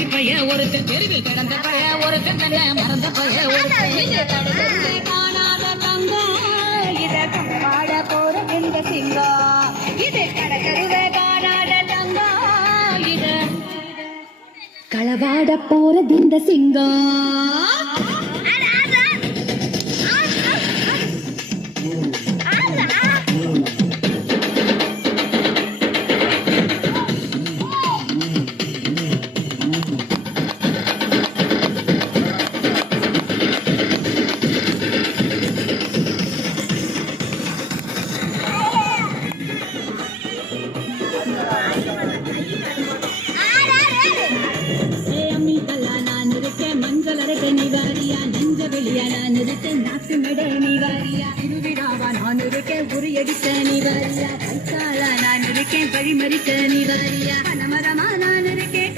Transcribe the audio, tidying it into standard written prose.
கடைசி பைய ஒருத்தன் தெருவில் கிடந்த பைய ஒருத்தன் தன்னை மறந்த பைய ஒருத்தன் காணாத தங்கம் இத களவாட போற இந்த சிங்கம் இது கடற்கருவே காணாத தங்கம் இத களவாட போறது இந்த சிங்கம். நீவாரியா நெஞ்ச வெளியா நான் இருக்கேன் நாட்டு நட நீவாரியா திருவிழாவா நான் இருக்கேன் உரியடிக்க நீவாரியா கைத்தாளா நான் இருக்கேன் பழிமறிக்க நீவாரியா பணமரமா